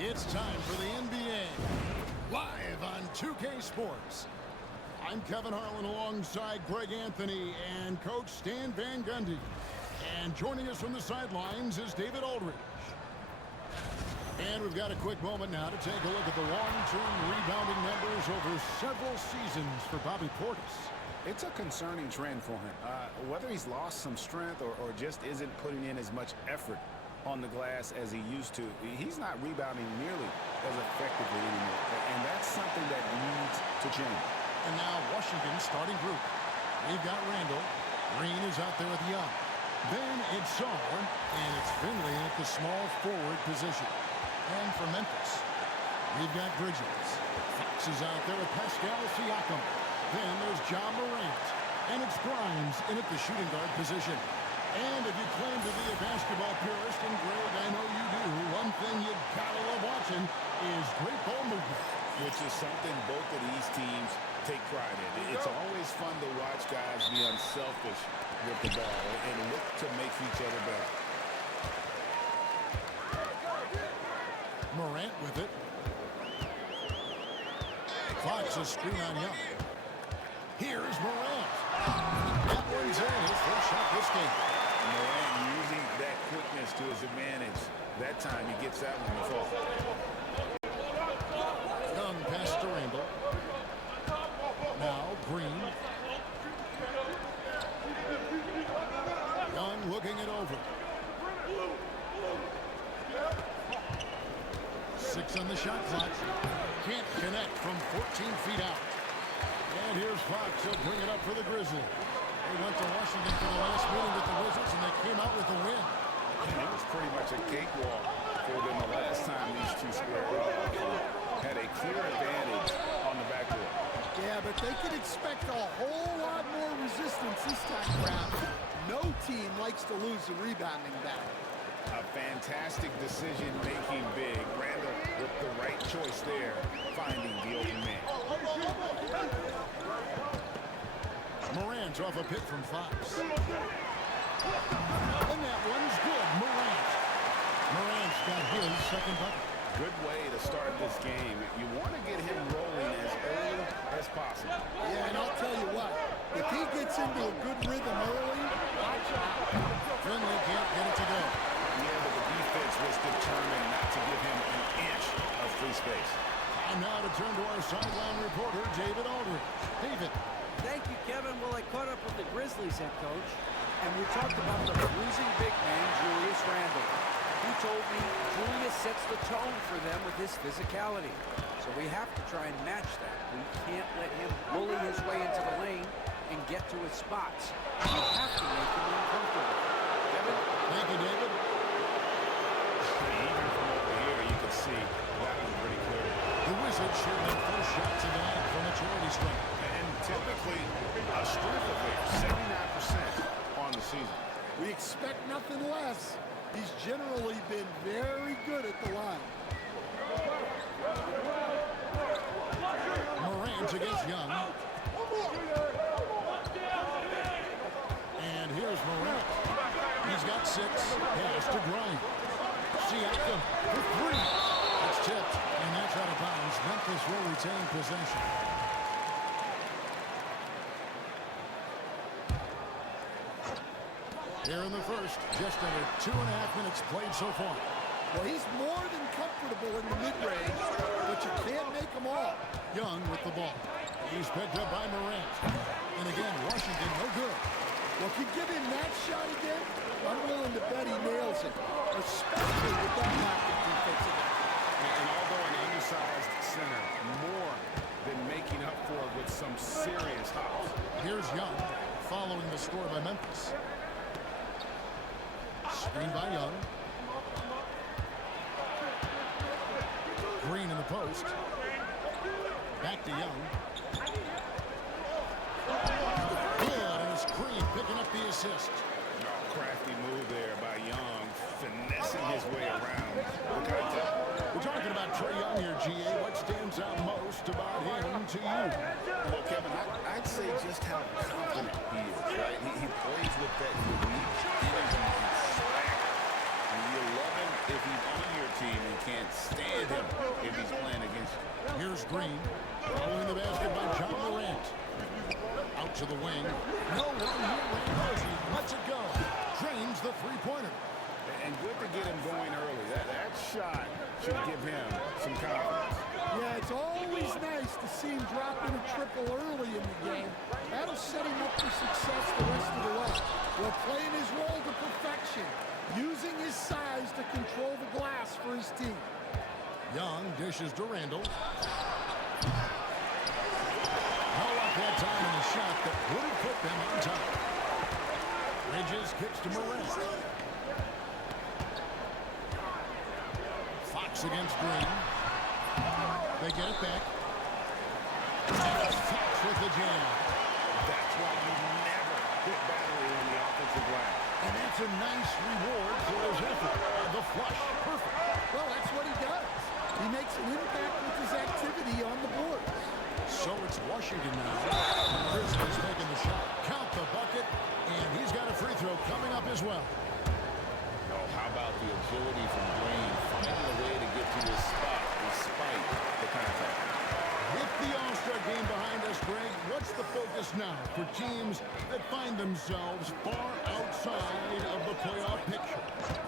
It's time for the NBA, live on 2K Sports. I'm Kevin Harlan alongside Greg Anthony and Coach Stan Van Gundy. And joining us from the sidelines is David Aldridge. And we've got a quick moment now to take a look at the long-term rebounding numbers over several seasons for Bobby Portis. It's a concerning trend for him. Whether he's lost some strength or just isn't putting in as much effort on the glass as he used to, he's not rebounding nearly as effectively anymore. And that's something that needs to change. And now Washington's starting group. We've got Randall. Green is out there with Young. Then it's Saar, and it's Finley at the small forward position. And for Memphis, we've got Grizzlies. Fox is out there with Pascal Siakam. Then there's John Morant. And it's Grimes in at the shooting guard position. And if you claim to be a basketball purist, and Greg, I know you do, one thing you gotta love watching is great ball movement. Which is something both of these teams take pride in. It's always fun to watch guys be unselfish with the ball and look to make each other better. Morant with it. Fox a screen on Young. Here's Morant. That one's in. His first shot this game. Morant using that quickness to his advantage. That time he gets that one to fall. Young pass to Randall. Now Green. Young looking it over. 6 on the shot clock. Can't connect from 14 feet out. And here's Fox. He'll bring it up for the Grizzlies. They went to Washington for the last meeting with the Wizards, and they came out with a win. And it was pretty much a cakewalk for them the last time these two squared off. Had a clear advantage on the backcourt. Yeah, but they could expect a whole lot more resistance this time around. No team likes to lose a rebounding battle. A fantastic decision-making big. Randall with the right choice there, finding the open man. Morant off a pick from Fox. And that one's good. Morant's got his second bucket. Good way to start this game. You want to get him rolling as early as possible. Yeah, and I'll tell you what, if he gets into a good rhythm early, watch out. Finley can't get it to go. Yeah, but the defense was determined not to give him an inch of free space. And now to turn to our sideline reporter, David Aldridge. David. Thank you, Kevin. Well, I caught up with the Grizzlies head coach, and we talked about the bruising big man, Julius Randle. He told me Julius sets the tone for them with his physicality. So we have to try and match that. We can't let him bully his way into the lane and get to his spots. We have to make him uncomfortable. Kevin? Thank you, David. Even from over here, you can see that one pretty clear. The Wizards shoot their first shot tonight from a charity stripe. And typically, a strength of theirs, 79% on the season. We expect nothing less. He's generally been very good at the line. Morant against Young. And here's Morant. He's got 6. Pass to Grimes. Siakam for 3. It's tipped, and that's out of bounds. Memphis will retain possession. Here in the first, just under 2.5 minutes played so far. Well, he's more than comfortable in the mid-range, but you can't make him all. Young with the ball. He's picked up by Morant. And again, Washington no good. Well, if you give him that shot again, I'm willing to bet he nails it, especially with that lack of defensive. And although an undersized center, more than making up for it with some serious hops. Here's Young, following the score by Memphis. Screen by Young. Green in the post. Back to Young. Good, and it's Green picking up the assist. Crafty move there by Young, finessing his way around the contact. We're talking about Trae Young here, GA. What stands out most about him to you? Well, Kevin, I'd say just how confident he is, right? He plays with that unique energy and swagger. And you love him if he's on your team and can't stand him Green. Following the basket by John Morant. Out to the wing. No one here. Randall, he lets it go. Drains the three-pointer. And good to get him going early. That shot should give him some confidence. Yeah, it's always nice to see him drop in a triple early in the game. That'll set him up for success the rest of the way. While playing his role to perfection, using his size to control the glass for his team. Young dishes to Randall. No luck that time in the shot that would have put them on top. Bridges kicks to Morant. Fox against Green. They get it back. Fox with the jam. That's why you never quit battling on the offensive glass. And that's a nice reward for his effort. The flush. Perfect. Well, that's what he does. He makes an impact with his activity on the boards. So it's Washington now. Grizzlies making the shot. Count the bucket. And he's got a free throw coming up as well. Oh, how about the agility from Green, finding a way to get to this spot despite the contact. With the All-Star game behind us, Greg, what's the focus now for teams that find themselves far outside of the playoff picture?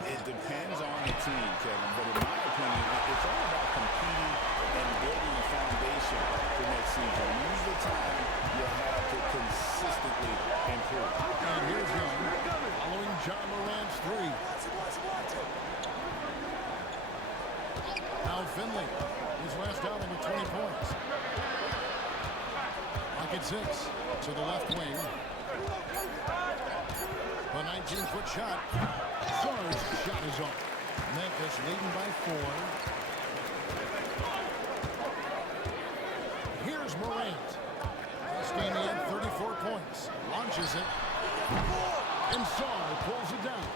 It depends on the team, Kevin, but in my opinion, it's all about competing and building a foundation for next season. Use the time you have to consistently improve. And here's Young, following John Morant's three. Now Finley, his last outing with 20 points. Pocket 6 to the left wing. A 19-foot shot. Sarge's shot is off. Memphis leading by 4. Here's Morant. This game he had 34 points. Launches it. And Sarge pulls it down.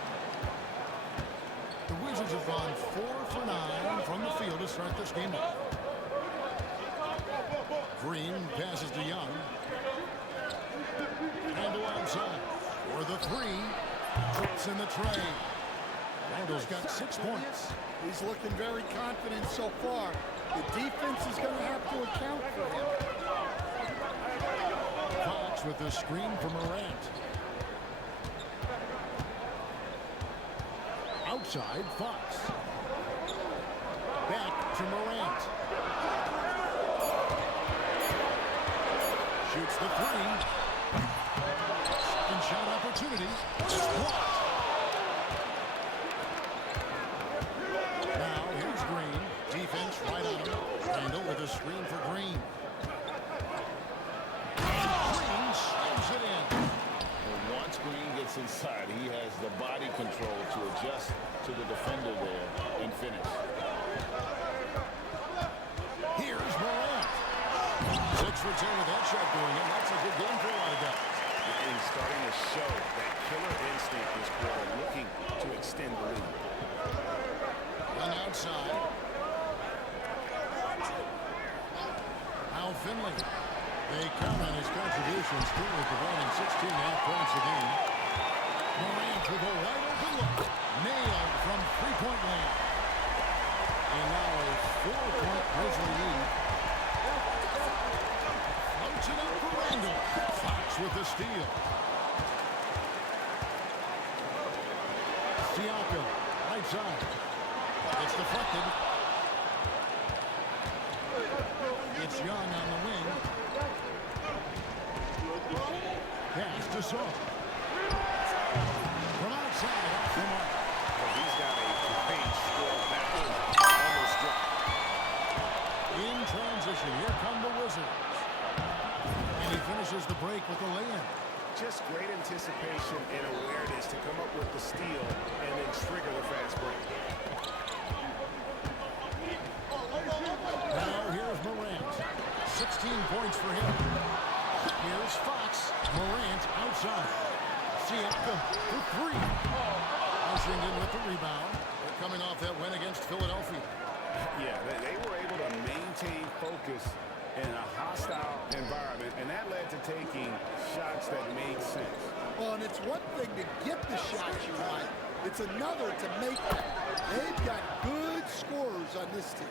The Wizards have gone 4 for 9 from the field to start this game off. Green passes to Young. Randall outside for the three. Trips in the tray. Randall's got 6 points. He's looking very confident so far. The defense is going to have to account for him. Fox with the screen for Morant. Outside, Fox. Back to Morant. Shoots the three. Second shot opportunity. It's blocked. Now here's Green. Defense right on him. Randall with a screen for Green. And Green slams it in. And once Green gets inside, he has the body control to adjust to the defender there and finish. Here's Morant. 6 for 10 with that shot going in. That's a good game for a lot of guys. And he's starting to show that killer instinct this quarter, looking to extend the lead. On the outside. Now Finley. They count on his contributions, too, with providing 16.5 points a game. Morant with a wide open look. Nailed from three-point land. And now a 4-point Grizzly lead. Floats it up for Randall. Fox with the steal. Siakam, right side. It's deflected. It's Young on the wing. Pass to Saul. From outside, off the mark. Well, he's got a paint score that was almost dropped. In transition, here come the Wizards. And he finishes the break with a lay-in. Just great anticipation and awareness to come up with the steal and then trigger the fast break. Now here's Morant. 16 points for him. Here's Fox. Morant outside. Siakam for 3. Washington with the rebound. They're coming off that win against Philadelphia. Yeah, they were able to maintain focus in a hostile environment, and that led to taking shots that made sense. Well, and it's one thing to get the shots you want. It's another to make them. They've got good scorers on this team.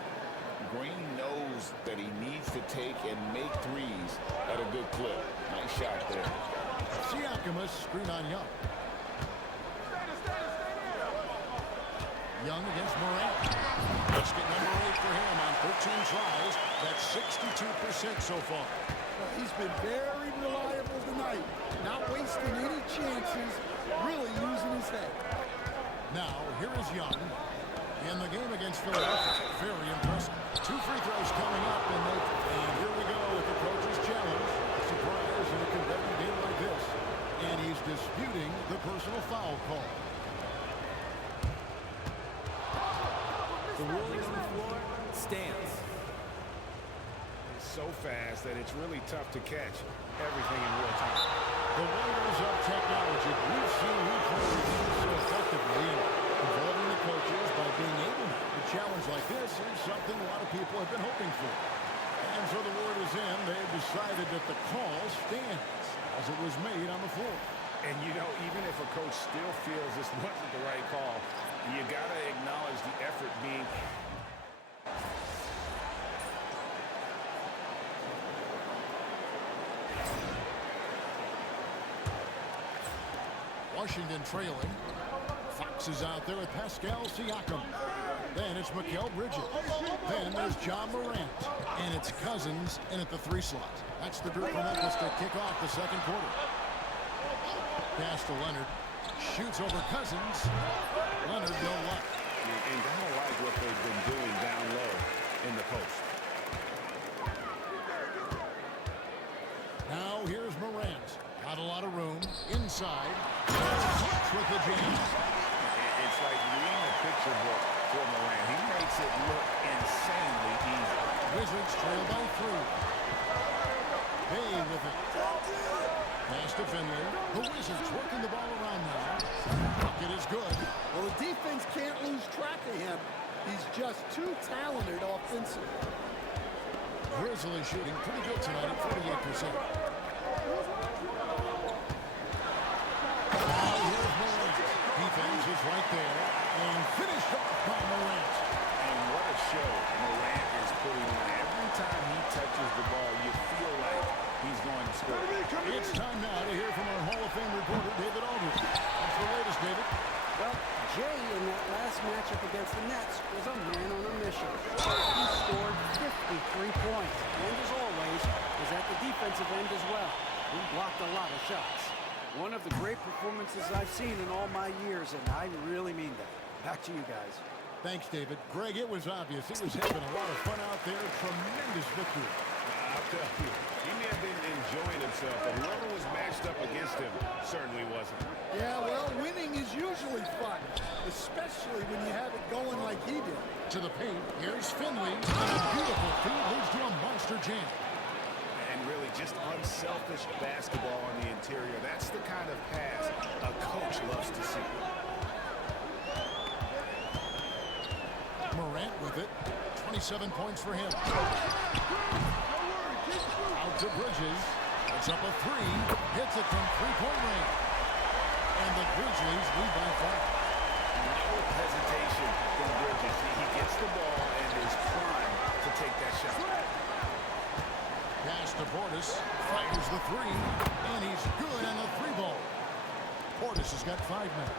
Green knows that he needs to take and make threes at a good clip. Nice shot there. Siakam, screen on Young. Young against Morant. Basket number 8 for him on 13 tries. That's 62% so far. Well, he's been very reliable tonight. Not wasting any chances, really using his head. Now, here is Young. In the game against Philadelphia, very impressive. 2 free throws coming up, and here we go with the coach's challenge. Surprise in a competitive game like this. And he's disputing the personal foul call. The ruling on the floor stands. It's so fast that it's really tough to catch everything in real time. The wonders of technology. We've seen replays so effectively involving the coaches by being able to challenge like this is something a lot of people have been hoping for. And so the word is in. They've decided that the call stands as it was made on the floor. And, you know, even if a coach still feels this wasn't the right call, you got to acknowledge the effort being... Washington trailing. Fox is out there with Pascal Siakam. Then it's Mikal Bridges. Then there's John Morant. And it's Cousins in at the 3 slot. That's the group from Memphis to kick off the second quarter. Pass to Leonard. Shoots over Cousins. Leonard, no luck. And gotta like what they've been doing down low in the post. Now here's Morant. Not a lot of room. Inside. Fox with the jam. It's like reading a picture book for Morant. He makes it look insanely easy. Wizards trail by 3. Bay with it. Pass to Finley. The Wizards working the ball around now. Bucket is good. Well, the defense can't lose track of him. He's just too talented offensively. Grizzlies shooting pretty good tonight at 48%. Now here's Morant. Defense is right there. And finished off by Morant. And what a show Morant is putting on. Every time he touches the ball, you feel like he's going to score. It's time now to hear from our Hall of Fame reporter, David Aldridge. What's the latest, David? Well, Jay in that last matchup against the Nets was a man on a mission. He scored 53 points, and as always, was at the defensive end as well. He blocked a lot of shots. One of the great performances I've seen in all my years, and I really mean that. Back to you guys. Thanks, David. Greg, it was obvious. He was having a lot of fun out there. Tremendous victory. I'll tell you, he may have been enjoying himself, but whoever was matched up against him certainly wasn't. Yeah, well, winning is usually fun, especially when you have it going like he did. To the paint, here's Finley. And a beautiful feed leads to a monster jam. And really just unselfish basketball on the interior. That's the kind of pass a coach loves to see. Morant with it. 27 points for him. Out to Bridges. It's up a 3. Hits it from 3-point range. And the Grizzlies lead by 5. No hesitation from Bridges. He gets the ball and is primed to take that shot. Pass to Portis. Fires the 3. And he's good on the 3-ball. Portis has got 5 men.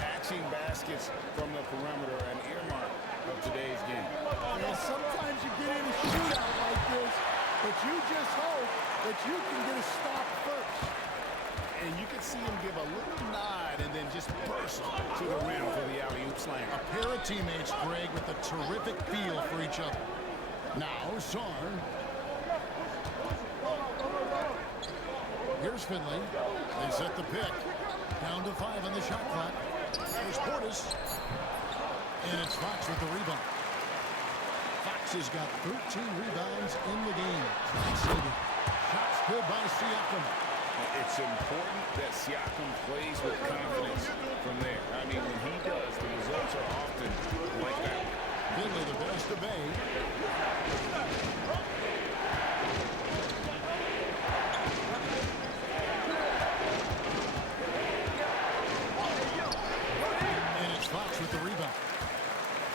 Matching baskets from the perimeter, an earmark of today's game. Yeah, sometimes you get in a shootout like this, but you just hope that you can get a stop first. And you can see him give a little nod and then just burst to the rim for the alley-oop slam. A pair of teammates, Greg, with a terrific feel for each other. Now, Sarr. Here's Finley. They set the pick. Down to 5 on the shot clock. There's Portis. And it's Fox with the rebound. Fox has got 13 rebounds in the game. Translated. Shots good by Siakam. It's important that Siakam plays with confidence from there. I mean, when he does, the results are often like that. Finley, the best to Bay. And it's Fox with the rebound.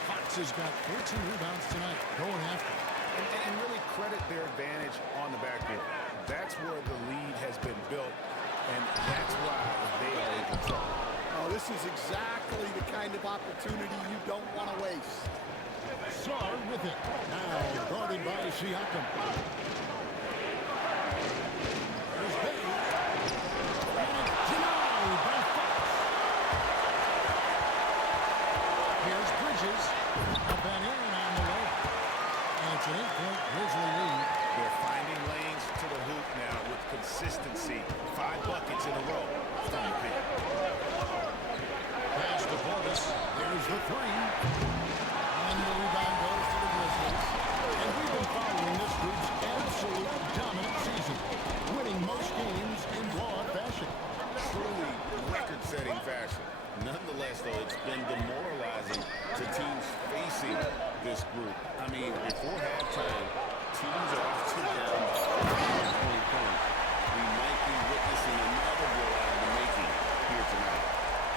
Fox has got 14 rebounds tonight, going after. And really credit their advantage on the backboard. That's where the lead has been built, and that's why they are in control. Oh, this is exactly the kind of opportunity you don't want to waste. Sar with it. Now guarded by Siakam. There's Bay. And it's denied by Fox. Here's Bridges. Up and in on the way. And it's an 8-point Grizzly lead. They're finding lanes to the hoop now with consistency. 5 buckets in a row from the paint. Pass to Portis. There's the 3. And the rebound goes to the Grizzlies. And we've been following this group's absolute dominant season, winning most games in blowout fashion. Truly record-setting fashion. Nonetheless, though, it's been demoralizing to teams facing this group. I mean, before halftime, teams are off to down 20 points. We might be witnessing another blowout in the making here tonight.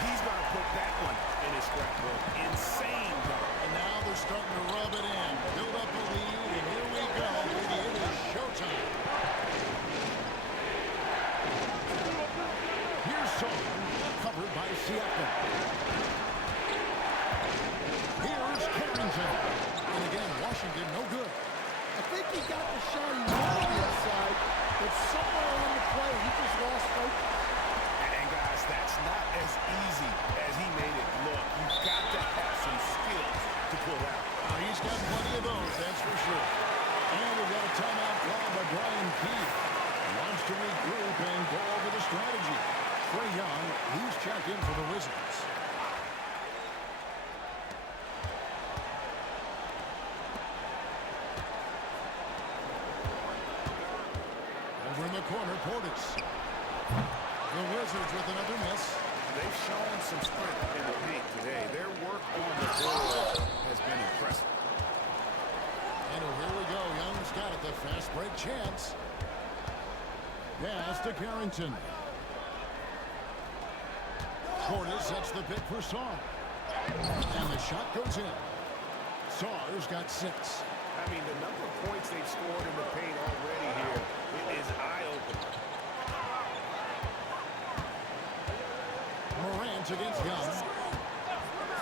He's going to put that one in his scrapbook. Insane dunk. And now they're starting to rub it in, build up a lead, and here we go, baby. It is showtime. Here's Sar, covered by Siakam. Here's Carrington. And again, Washington no good. I think he got the shot he wanted inside, but somewhere on the play, he just lost focus. And guys, that's not as easy as he made it look. You've got to have some skills to pull out. He's got plenty of those, that's for sure. And we've got a timeout called by Brian Keith. Wants to regroup and go over the strategy. Trae Young, he's checked in for the Wizards. Over in the corner, Portis. The Wizards with another miss. They've shown some strength in the paint today. Their work on the board has been impressive. And here we go. Young's got it. The fast break chance. Pass to Carrington. Portis sets the pick for Sar. And the shot goes in. Sar's got 6. I mean, the number of points they've scored in the paint already here is eye-opening. Morant against Young.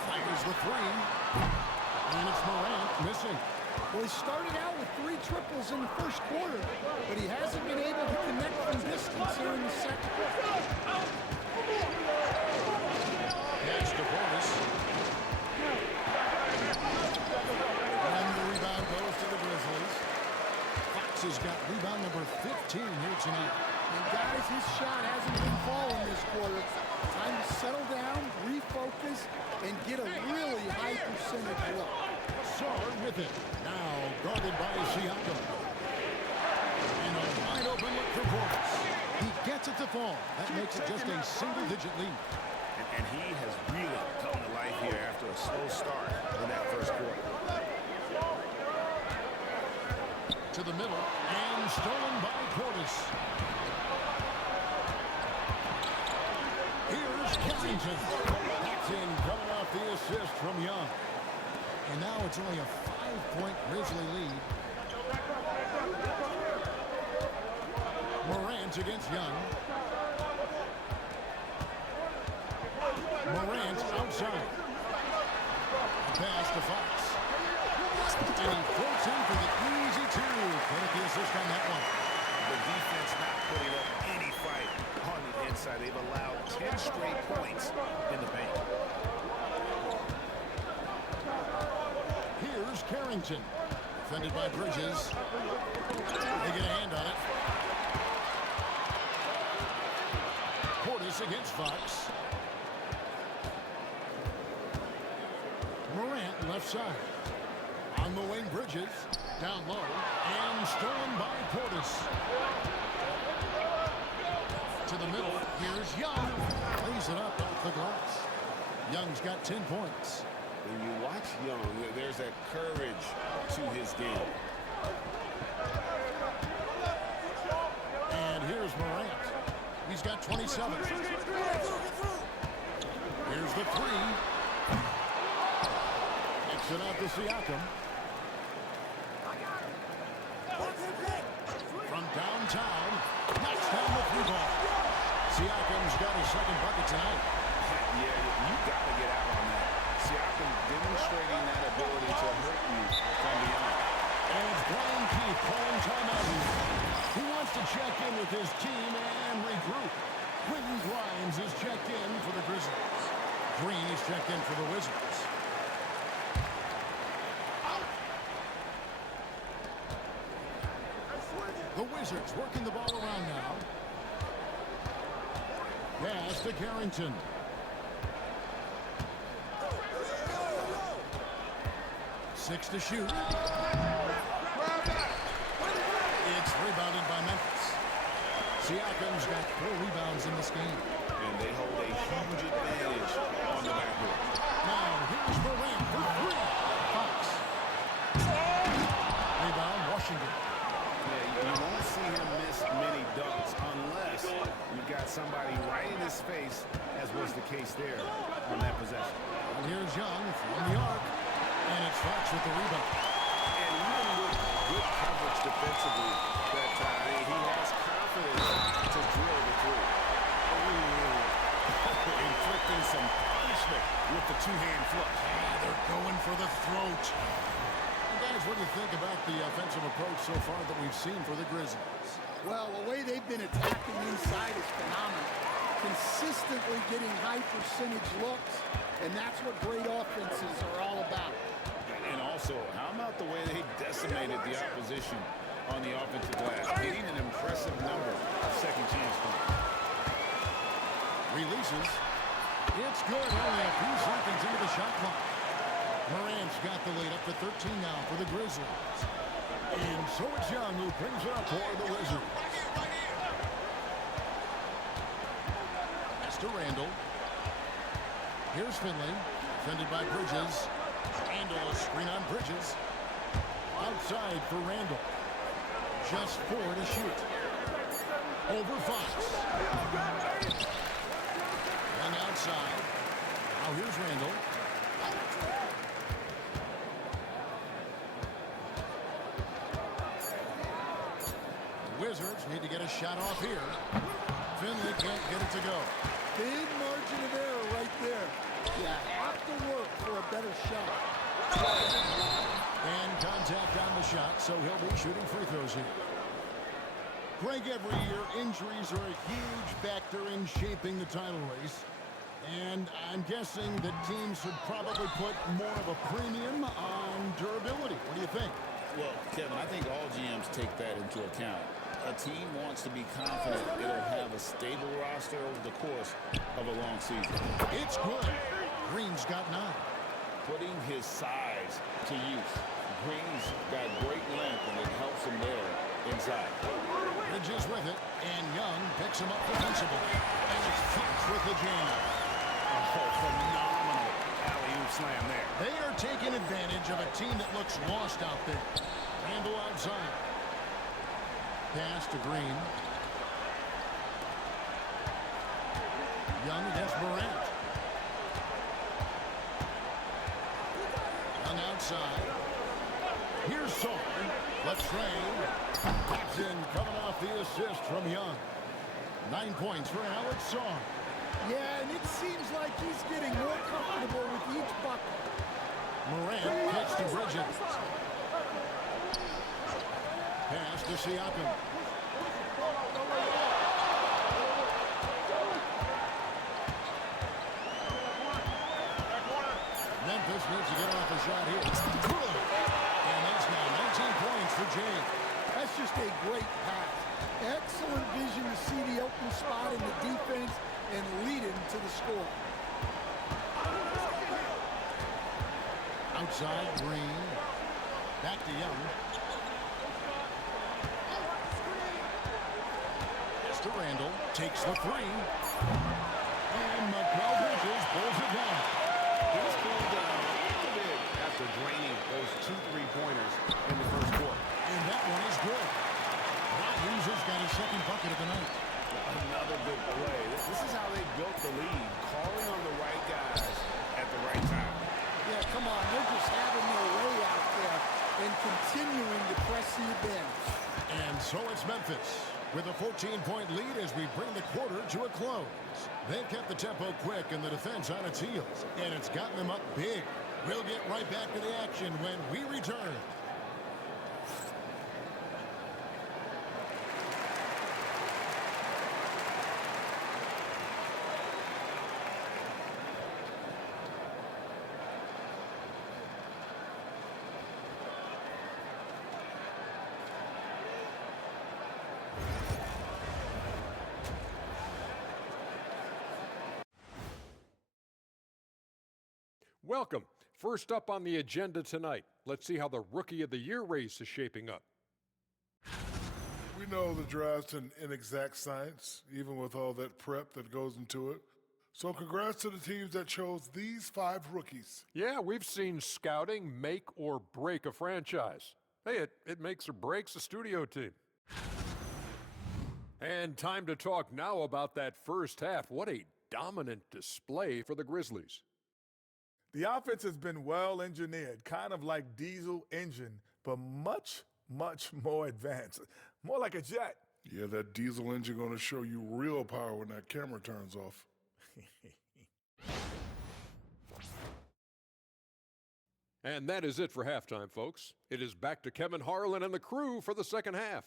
Fires the 3. And it's Morant missing. Well, he started out with 3 triples in the first quarter, but he hasn't been able to connect from distance here in the second. Pass to Portis. And the rebound goes to the Grizzlies. Fox has got rebound number 15 here tonight. And guys, his shot hasn't been falling this quarter. Time to settle down, refocus, and get a really high percentage look. Sar with it. Now guarded by Siakam. And a wide open look for Portis. He gets it to fall. That makes it just a single-digit lead. And he has really come to life here after a slow start in that first quarter. To the middle. And stolen by Portis. Here's Carrington. That's in, coming off the assist from Young. And now it's only a 5-point Grizzly lead. Morant against Young. Morant outside. Pass to Fox. And he floats in for the easy 2. Credit the assist on that one. The defense not putting up any fight on the inside. They've allowed 10 straight points in the paint. Here's Carrington. Defended by Bridges. They get a hand on it. Portis against Fox. Morant left side. On the wing, Bridges. Down low. And stolen by Portis. To the middle. Here's Young. Lays it up off the glass. Young's got 10 points. When you watch Young, there's that courage to his game. And here's Morant. He's got 27. Here's the 3. Kicks it out to Siakam. From downtown, knocks down the three ball. Siakam's got his second bucket tonight. Yeah, you got to get out on that. Siakam demonstrating that ability to hurt you from beyond. And it's Brian Keith calling timeout. He wants to check in with his team and regroup. Quentin Grimes is checked in for the Grizzlies. Green is checked in for the Wizards. The Wizards working the ball around now. Pass to Carrington. Six to shoot. It's rebounded by Memphis. Siakam's got 4 rebounds in this game. And they hold a huge advantage on the backboard. Now, here's Morant for 3. Fox. Rebound, Washington. Yeah, you won't see him miss many dunks unless you've got somebody right in his face, as was the case there on that possession. And here's Young from the arc. And it's Fox with the rebound. And even with good coverage defensively, that he has confidence to drill the three. Inflicting some punishment with the two-hand flush. Yeah, they're going for the throat. And guys, what do you think about the offensive approach so far that we've seen for the Grizzlies? Well, the way they've been attacking inside is phenomenal. Consistently getting high percentage looks, and that's what great offenses are all about. And also, how about the way they decimated the opposition on the offensive glass, getting an impressive number of second chance points. Releases. It's good. Only a few seconds into the shot clock. Morant's got the lead up to 13 now for the Grizzlies. And so it's Young who brings it up for the Wizards. Pass to Randall. Here's Finley. Defended by Bridges. Randall, a screen on Bridges. Outside for Randall. Just 4 to shoot. Over Fox. And outside. Now here's Randall. The Wizards need to get a shot off here. Finley can't get it to go. Big margin of error right there. You have to work for a better shot. And contact on the shot, so he'll be shooting free throws here. Greg, every year, injuries are a huge factor in shaping the title race. And I'm guessing that teams should probably put more of a premium on durability. What do you think? Well, Kevin, I think all GMs take that into account. A team wants to be confident it'll have a stable roster over the course of a long season. It's good. Green's got 9. Putting his size to use. Green's got great length, and it helps him there inside. Bridges with it, and Young picks him up defensively. And it's Fox with the jam. Oh, phenomenal alley-oop slam there. They are taking advantage of a team that looks lost out there. Randall outside. Pass to Green. Young against Morant. Young outside. Here's Saul. Latrine. Pops in, coming off the assist from Young. 9 points for Alex Saul. Yeah, and it seems like he's getting more comfortable with each bucket. Morant gets to Bridges. Pass to Siakam. Memphis needs to get off a shot here. Good. And that's now 19 points for James. That's just a great pass. Excellent vision to see the open spot in the defense and lead him to the score. Outside, Green. Back to Young. Pass to Randall. Takes the 3. And Mikal Bridges pulls it down. He's cooled down a little bit after draining those 2 3-pointers in the first quarter. And that one is good. Grimes has got his second bucket of the night. Another good play. This is how they built the lead, calling on the right guys at the right time. Yeah, come on, they're just having So it's Memphis with a 14-point lead as we bring the quarter to a close. They've kept the tempo quick and the defense on its heels, and it's gotten them up big. We'll get right back to the action when we return. Welcome. First up on the agenda tonight, let's see how the Rookie of the Year race is shaping up. We know the draft's an inexact science, even with all that prep that goes into it. So congrats to the teams that chose these 5 rookies. Yeah, we've seen scouting make or break a franchise. Hey, it makes or breaks a studio team. And time to talk now about that first half. What a dominant display for the Grizzlies. The offense has been well engineered, kind of like diesel engine, but much, much more advanced. More like a jet. Yeah, that diesel engine going to show you real power when that camera turns off. And that is it for halftime, folks. It is back to Kevin Harlan and the crew for the second half.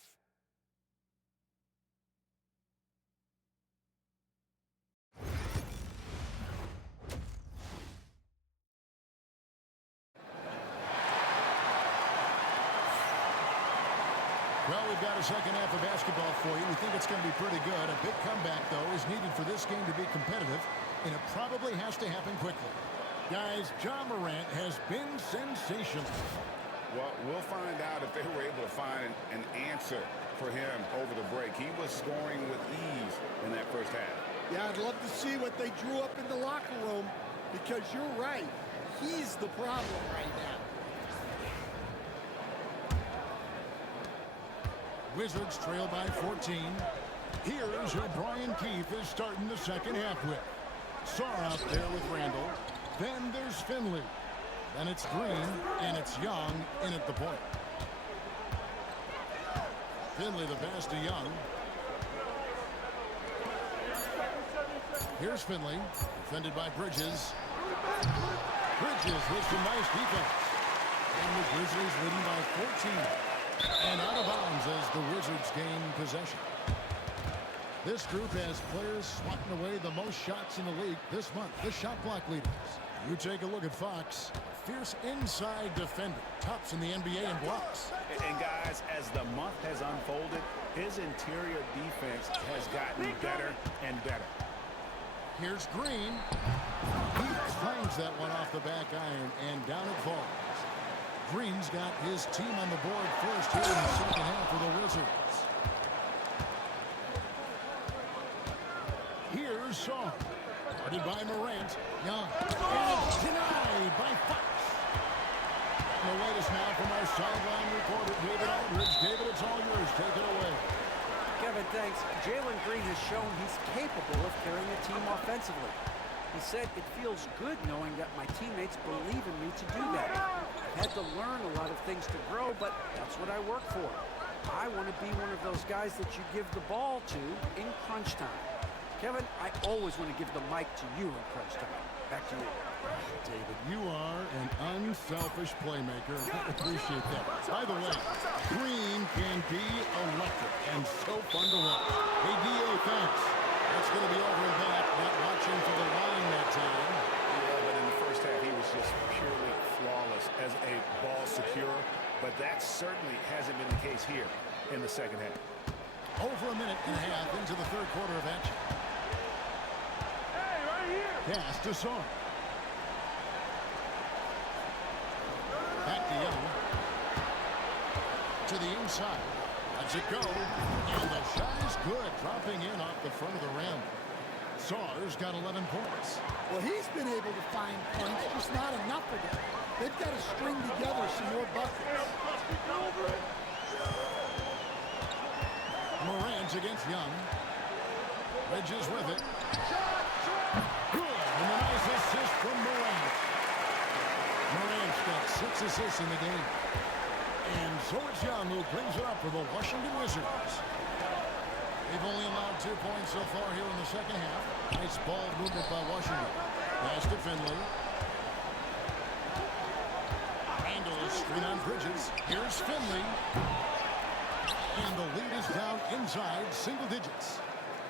Well, we've got a second half of basketball for you. We think it's going to be pretty good. A big comeback, though, is needed for this game to be competitive, and it probably has to happen quickly. Guys, Morant has been sensational. Well, we'll find out if they were able to find an answer for him over the break. He was scoring with ease in that first half. Yeah, I'd love to see what they drew up in the locker room, because you're right. He's the problem right now. Wizards trail by 14. Here's who Brian Keefe is starting the second half with. Sarr out there with Randall. Then there's Finley. Then it's Green, and it's Young in at the point. Finley the pass to Young. Here's Finley, defended by Bridges. Bridges with some nice defense. And the Grizzlies leading by 14. And out of bounds as the Wizards gain possession. This group has players swatting away the most shots in the league this month, the shot block leaders. You take a look at Fox, a fierce inside defender, tops in the NBA in blocks. And guys, as the month has unfolded, his interior defense has gotten better and better. Here's Green. He claims that one off the back iron, and down it falls. Green's got his team on the board first here in the second half for the Wizards. Here's Sarr. Guarded by Morant. Young. And denied by Fox. And the latest now from our sideline reporter, David Aldridge. David, it's all yours. Take it away. Kevin, thanks. Jalen Green has shown he's capable of carrying a team offensively. He said, "It feels good knowing that my teammates believe in me to do that. I've had to learn a lot of things to grow, but that's what I work for. I want to be one of those guys that you give the ball to in crunch time." Kevin, I always want to give the mic to you in crunch time. Back to you. David, you are an unselfish playmaker. I appreciate that. By the way, Green can be electric and so fun to watch. Hey, D.A., thanks. That's going to be over and back. Not watching for the line that time. Yeah, but in the first half, he was just purely flawless as a ball securer. But that certainly hasn't been the case here in the second half. Over a minute and a half into the third quarter of action. Pass to Sarr. Back to Young. To the inside. Lets it go. And the shot is good. Dropping in off the front of the rim. Sarr's got 11 points. Well, he's been able to find points, just not enough of them. They've got to string together some more buckets. Morant against Young. Bridges with it. Good. And a nice assist from Morant. Morant's got 6 assists in the game. And so it's Young who brings it up for the Washington Wizards. They've only allowed 2 points so far here in the second half. Nice ball movement by Washington. Pass to Finley. Randall screen on Bridges. Here's Finley. And the lead is down inside single digits.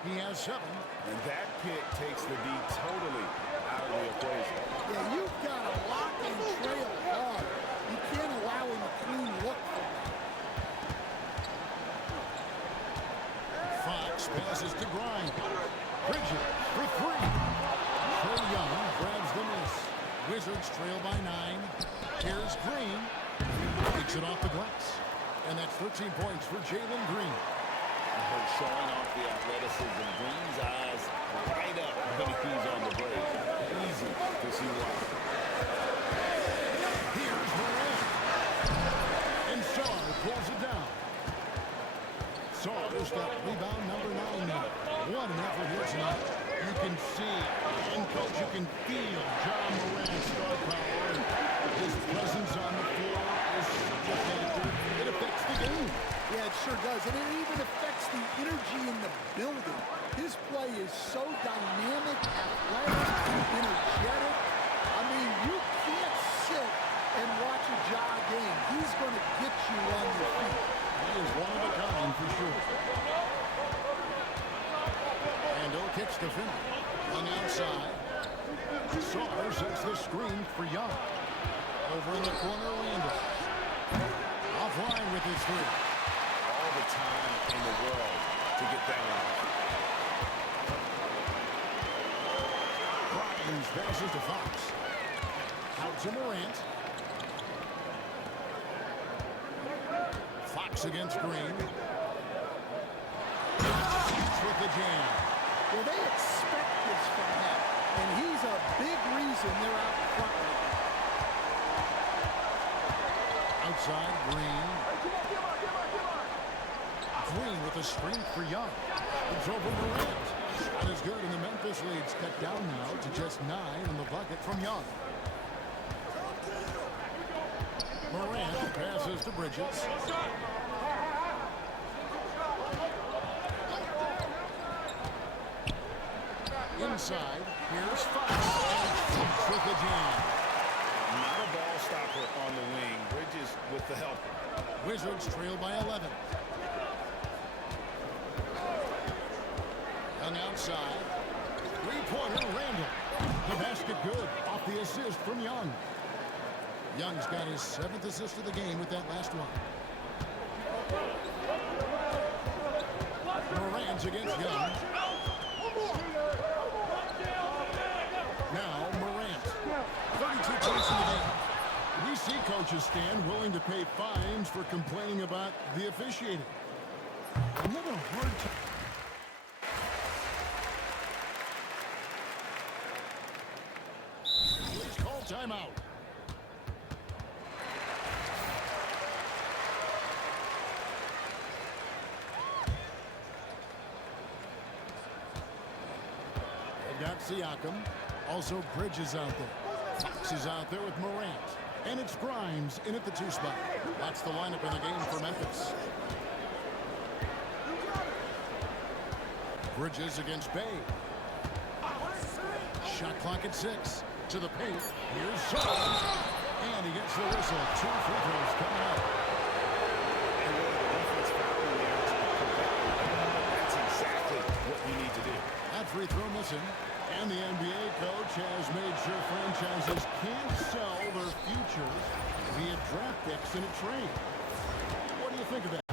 He has 7. And that pick takes the D totally out of the equation. Yeah, you've got to lock and trail hard. You can't allow him a clean look from that. Fox passes to Grind. Bridges for 3. Trae Young grabs the miss. Wizards trail by 9. Here's Green. Takes it off the glass. And that's 13 points for Jalen Green. Showing off the athleticism. Green's eyes right up when he's on the break. Easy to see why. Here's Morant. And Saar pulls it down. Saar's got rebound number 9 now. What an effort here tonight. You can see, and coach, you can feel John Morant's star power. His presence on the floor is such a factor. It affects the game. Yeah, it sure does. And it even affects the energy in the building. His play is so dynamic, athletic, energetic. I mean, you can't sit and watch a Ja game. He's going to get you on your feet. He is one of a kind for sure. Rando kicks to Finley. On the outside. Saar sets the screen for Young. Over in the corner, Randall. Offline with his 3. All the time in the world to get that one. Grimes passes to Fox. Out to Morant. Fox against Green. Shoots with the jam. Well, they expect this from him, and he's a big reason they're out in front right now. Outside, Green. Green with a screen for Young. It's over Morant. Shot is good, and the Memphis lead's cut down now to just 9 in the bucket from Young. Morant passes to Bridges. Inside, here's Fox. And Fox with the jam. Not a ball stopper on the wing. Bridges with the help. Wizards trail by 11. On the outside, 3-pointer Randall. The basket good off the assist from Young. Young's got his 7th assist of the game with that last one. Morant's against Young. Now Morant. 32 points in the game. We see coaches stand willing to pay fines for complaining about the officiating. Another hard time. Please call timeout. They've got Siakam. Also Bridges out there. Fox is out there with Morant. And it's Grimes in at the 2 spot. That's the lineup in the game for Memphis. Bridges against Bay. Shot clock at 6. To the paint. Here's Saar. And he gets the whistle. 2 free throws coming up. That's exactly what you need to do. That free throw missing. And the NBA coach has made sure franchises can't sell their futures via draft picks in a trade. What do you think of that?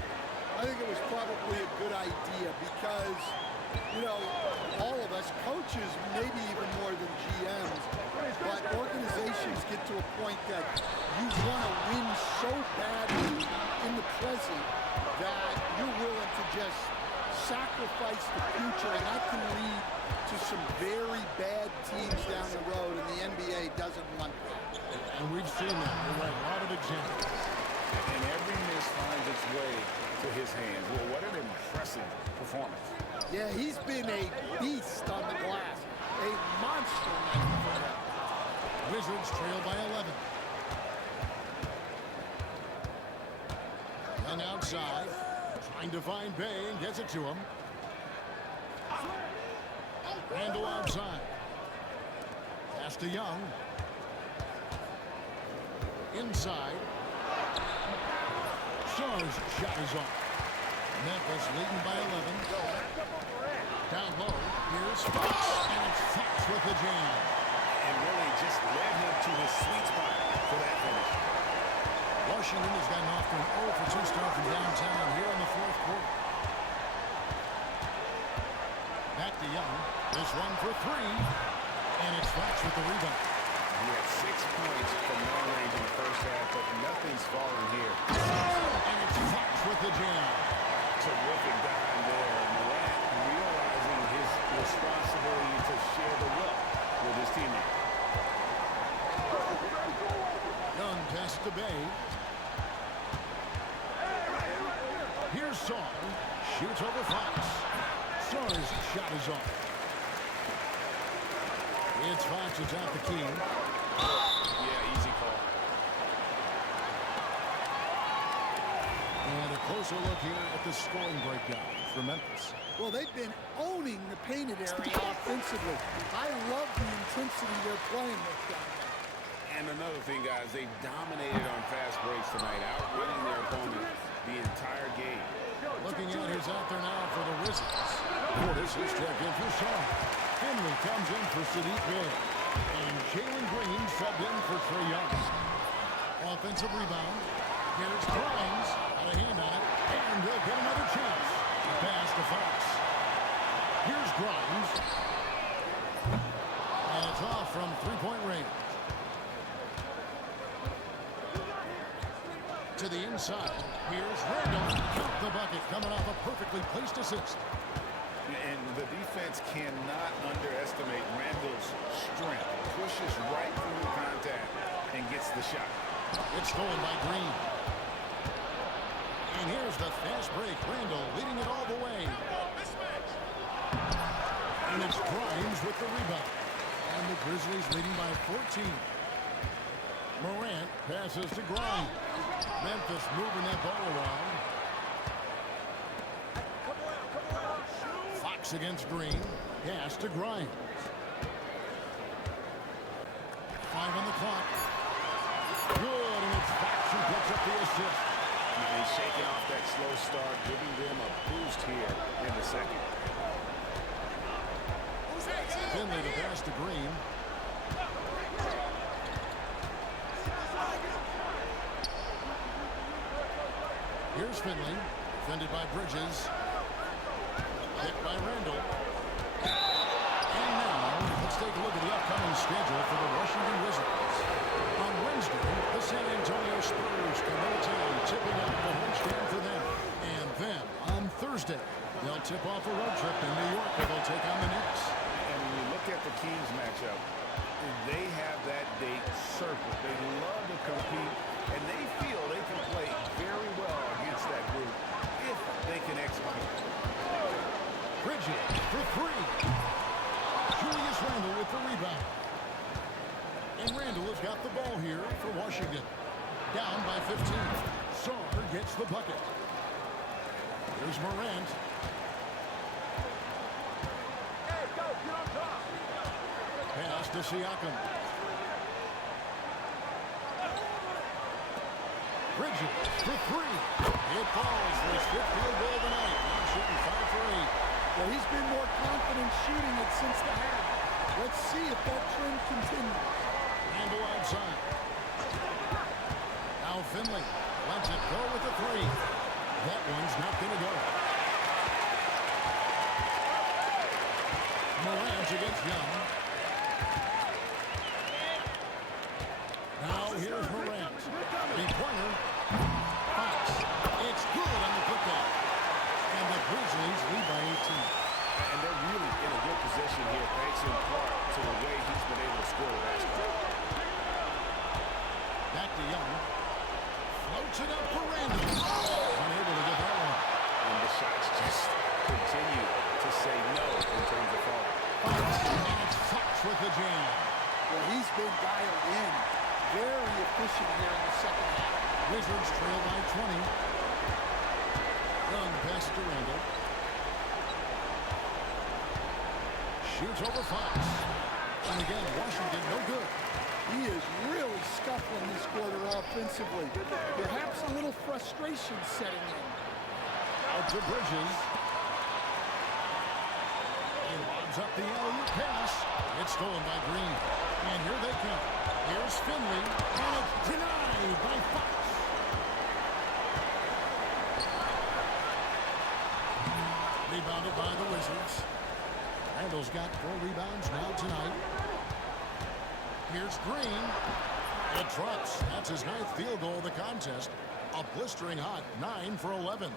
I think it was probably a good idea because, you know, all of us, coaches, maybe even more than GMs, but organizations get to a point that you want to win so badly in the present that you're willing to just sacrifice the future, and that can lead to some very bad teams down the road, and the NBA doesn't want that. And we've seen that. You're right. A lot of examples. And every miss finds its way to his hands. Well, what an impressive performance. Yeah, he's been a beast on the glass. A monster night for him. Wizards trail by 11. And outside, trying to find Bay and gets it to him. Randall outside. Pass to Young. Inside. Shaw's shot is off. Memphis leading by 11. Down low. Here's Fox. And it's Fox with the jam. And really just led him to his sweet spot for that finish. Washington has gotten off to an 0 for 2 start from downtown here in the fourth quarter. Back to Young. This one for 3. And it's Fox with the rebound. He had 6 points from long range in the first half, but nothing's falling here. And it's Fox with the jam. Terrific dime there. Morant realizing his responsibility to share the wealth with his teammate. Young pass to Bay. Here's Saw. Shoots over Fox. Saw's shot is off. It's Fox. It's out the key. Yeah, easy call. And a closer look here at the scoring breakdown for Memphis. Well, they've been owning the painted area offensively. I love the intensity they're playing with down there. And another thing, guys, they dominated on fast breaks tonight, outrunning their opponent the entire game. Looking at who's out there now for the Grizzlies. Portis is checked in for Shaw. Finley comes in for Sadiq Bey. And Jalen Green subbed in for Trae Young. Offensive rebound. Here's Grimes. Got a hand on it. And they'll get another chance. A pass to Fox. Here's Grimes. And it's off from three-point range. To the inside. Here's Randall. Count the bucket. Coming off a perfectly placed assist. And the defense cannot underestimate Randall's strength. Pushes right through contact and gets the shot. It's stolen by Green. And here's the fast break. Randall leading it all the way. And it's Grimes with the rebound. And the Grizzlies leading by 14. Morant passes to Grimes. Memphis moving that ball around. Fox against Green. Pass to Grimes. 5 on the clock. Good, and it's Fox who picks up the assist. And shaking off that slow start, giving them a boost here in the second. Finley to pass to Green. Here's Finley, defended by Bridges. Hit by Randall. And now, let's take a look at the upcoming schedule for the Washington Wizards. On Wednesday, the San Antonio Spurs come into town, tipping off the homestand for them. And then, on Thursday, they'll tip off a road trip in New York where they'll take on the Knicks. And when you look at the Kings matchup, they have that date circled. They love to compete, and they feel they can play very well against that group if they can execute. Bridges for 3. Julius Randle with the rebound. And Randle has got the ball here for Washington. Down by 15. Saar gets the bucket. Here's Morant. Pass to Siakam. Bridges for 3. It falls for his 5th field goal tonight. Now shooting 5 for 8. Well, he's been more confident shooting it since the half. Let's see if that trend continues. Randall outside. Now Finley lets it go with the 3. That one's not going to go. Morant against Young. Now here's Morant. Three-pointer. Fox. It's good on the putback. And the Grizzlies lead by 18. And they're really in a good position here, thanks in part to the way he's been able to score the basketball. Back to Young. Floats it up for Randall. Unable to get that one. And the shots just continue to say no in terms of fall. Fox. And it's Fox with the jam. Well, he's been dialed in. Very efficient here in the second half. Wizards trail by 20. Young pass to Randall. Shoots over Fox. And again, Washington no good. He is really scuffling this quarter offensively. Perhaps a little frustration setting in. Out to Bridges. He lobs up the alley-oop pass. It's stolen by Green. And here they come. Here's Finley. And it's denied by Fox. Rebounded by the Wizards. Randall's got 4 rebounds now tonight. Here's Green. It drops. That's his 9th field goal of the contest. A blistering hot 9 for 11.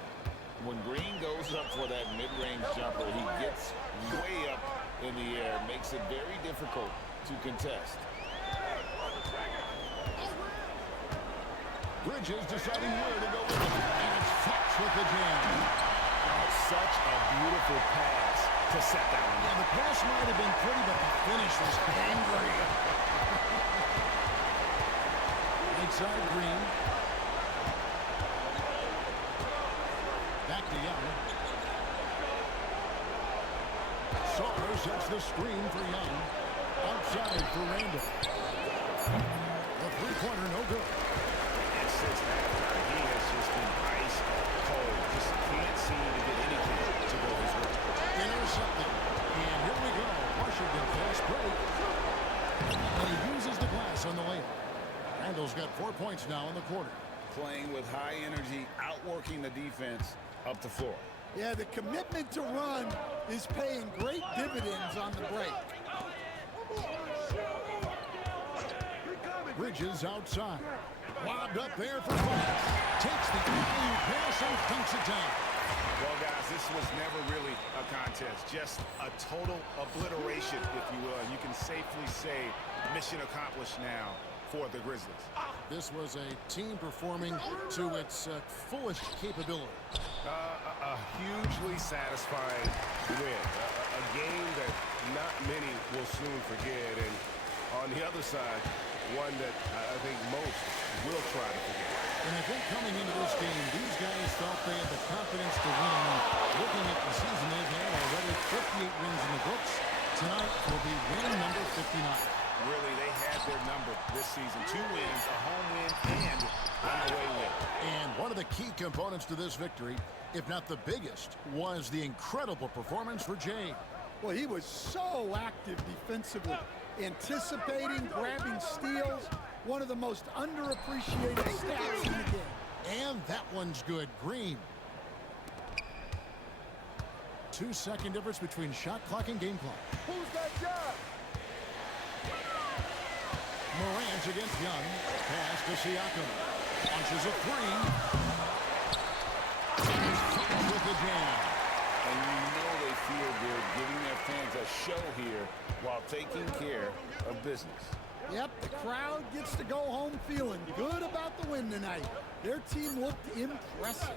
When Green goes up for that mid-range jumper, he gets way up in the air, makes it very difficult to contest. Bridges deciding where to go with it. And it's Fox with the jam. Such a beautiful pass to set that one. Yeah, the pass might have been pretty, but the finish was angry. Inside Green. Back to Young. Sauer sets the screen for Young. Outside for Randall. The three-pointer no good. And since halftime, he has just been ice cold. Just can't seem to get anything to go his way. Intercepted. And here we go. Washington fast break. And he uses the glass on the layup. Randall's got 4 points now in the quarter. Playing with high energy, outworking the defense up the floor. Yeah, the commitment to run is paying great dividends on the break. Bridges outside. Lobbed up there for Fox. Takes the alley-oop pass and dunks it down. Well, guys, this was never really a contest. Just a total obliteration, if you will. And you can safely say mission accomplished now for the Grizzlies. This was a team performing to its fullest capability. A hugely satisfying win. A game that not many will soon forget. And on the other side, one that I think most will try to forget. And I think coming into this game, these guys felt they had the confidence to win. Looking at the season, they've had already 58 wins in the books. Tonight will be win number 59. Really, they had their number this season. 2 wins, a home win, and an away win. And one of the key components to this victory, if not the biggest, was the incredible performance for Jay. Well, he was so active defensively, anticipating, grabbing steals, one of the most underappreciated stats in the game. And that one's good. Green. 2-second difference between shot clock and game clock. Who's that job? Morant against Young. Pass to Siakam. Launches a 3. Fox with the jam. And you know they feel good giving their fans a show here while taking care of business. Yep, the crowd gets to go home feeling good about the win tonight. Their team looked impressive.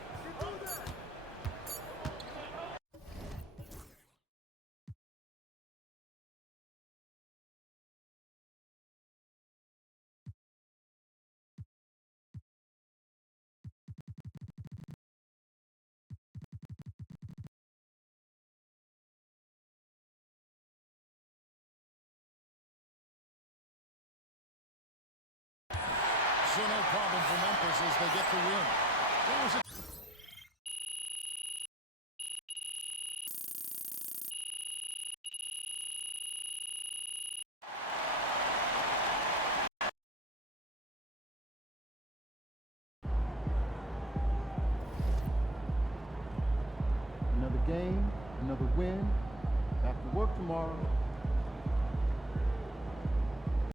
So no problem for Memphis as they get the win. That was a Another game, another win. Back to work tomorrow.